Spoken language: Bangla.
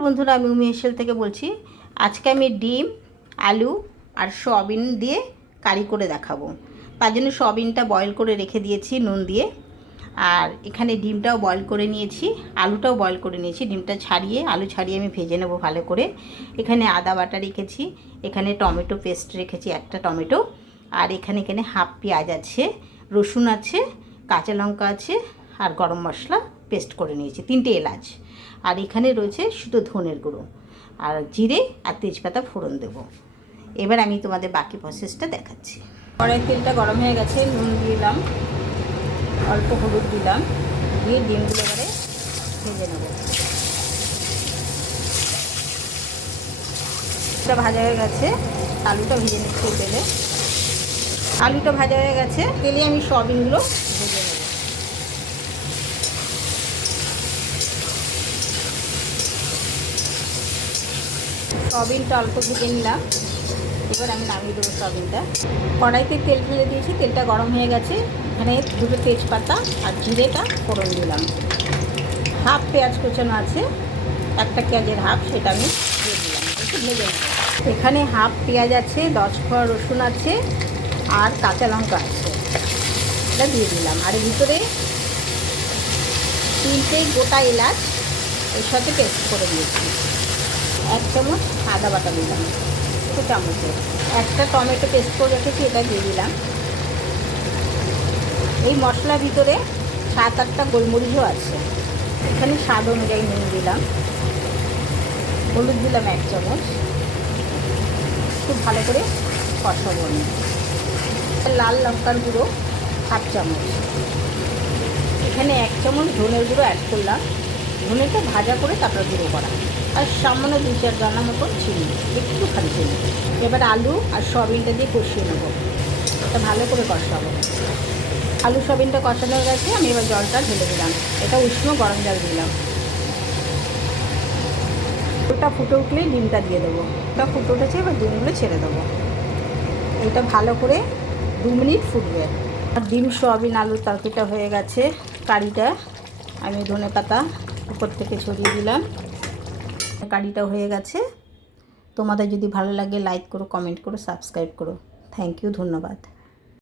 নমস্কার বন্ধুরা, আমি উমি হেসেল থেকে বলছি। আজকে আমি ডিম, আলু আর সয়াবিন দিয়ে কারি করে দেখাবো। তার জন্য সয়াবিনটা বয়েল করে রেখে দিয়েছি নুন দিয়ে, আর এখানে ডিমটাও বয়েল করে নিয়েছি, আলুটাও বয়েল করে নিয়েছি। ডিমটা ছাড়িয়ে আলু ছাড়িয়ে আমি ভেজে নেবো ভালো করে। এখানে আদা বাটা রেখেছি, এখানে টমেটো পেস্ট রেখেছি একটা টমেটো, আর এখানে হাফ পেঁয়াজ আছে, রসুন আছে, কাঁচা লঙ্কা আছে, আর গরম মশলা পেস্ট করে নিয়েছি, 3টে এলাচ। আর এখানে রয়েছে শুধু ধনের গুঁড়ো আর জিরে আর তেজপাতা ফোড়ন দেব। এবার আমি তোমাদের বাকি প্রসেসটা দেখাচ্ছি। কড়াই তেলটা গরম হয়ে গেছে, নুন দিলাম, অল্প হলুদ দিলাম, দিয়ে ডিমগুলো এবারে ভেজে নেব। এটা ভাজা হয়ে গেছে, আলুটা ভেজে নিচ্ছি তেলে। আলুটা ভাজা হয়ে গেছে, তেলে আমি সয়াবিনগুলো ভেজে নেব। সয়াবিনটা অল্প ভেজে নিলাম, এবার আমি নামিয়ে দেবো সয়াবিনটা। কড়াইতে তেল ঢেলে দিয়েছি, তেলটা গরম হয়ে গেছে। এখানে 2টো তেজপাতা আর জিরেটা ফোড়ন দিলাম। হাফ পেঁয়াজ কুচানো আছে, একটা পেঁয়াজের হাফ, সেটা আমি দিয়ে দিলাম, একটু ভেজে নেব। এখানে হাফ পেঁয়াজ আছে, 10 কোয়া রসুন আছে, আর কাঁচা লঙ্কা আছে, এটা দিয়ে দিলাম। আর এর ভিতরে 3টে গোটা এলাচ এর সাথে পেস্ট করে দিয়েছি। 1 চামচ আদা বাটা দিলাম, 2 চামচের। একটা টমেটো পেস্ট করে রেখেছি, এটা দিয়ে দিলাম। এই মশলার ভিতরে 7-8টা গোলমরিচও আছে। এখানে স্বাদ অনুযায়ী নুন দিলাম, হলুদ দিলাম 1 চামচ। খুব ভালো করে কষাবো আমি। লাল লঙ্কার গুঁড়ো হাফ চামচ। এখানে 1 চামচ ধনের গুঁড়ো অ্যাড করলাম, ধনেটা ভাজা করে তারপর গুঁড়ো করা। আর সামান্য 2-4 দানা মতন চিনি, একটুখানি চিনি। এবার আলু আর সয়াবিনটা দিয়ে কষিয়ে নেবো, এটা ভালো করে কষাবো। আলু সয়াবিনটা কষানো হয়ে গেছে, আমি এবার জলটা ঢেলে দিলাম। এটা উষ্ণ গরম জল দিলাম। ওটা ফুটে উঠলেই ডিমটা দিয়ে দেবো। ওটা ফুটে উঠেছে, এবার ডিমগুলো ছেড়ে দেবো। এটা ভালো করে 2 মিনিট ফুটবে। আর ডিম সয়াবিন আলুর তরকারিটা হয়ে গেছে। কারিটা আমি ধনেপাতা উপর থেকে ছড়িয়ে দিলাম। কারিটা হয়ে গেছে। তোমাদের যদি ভালো লাগে লাইক করো, কমেন্ট করো, সাবস্ক্রাইব করো। থ্যাংক ইউ, ধন্যবাদ।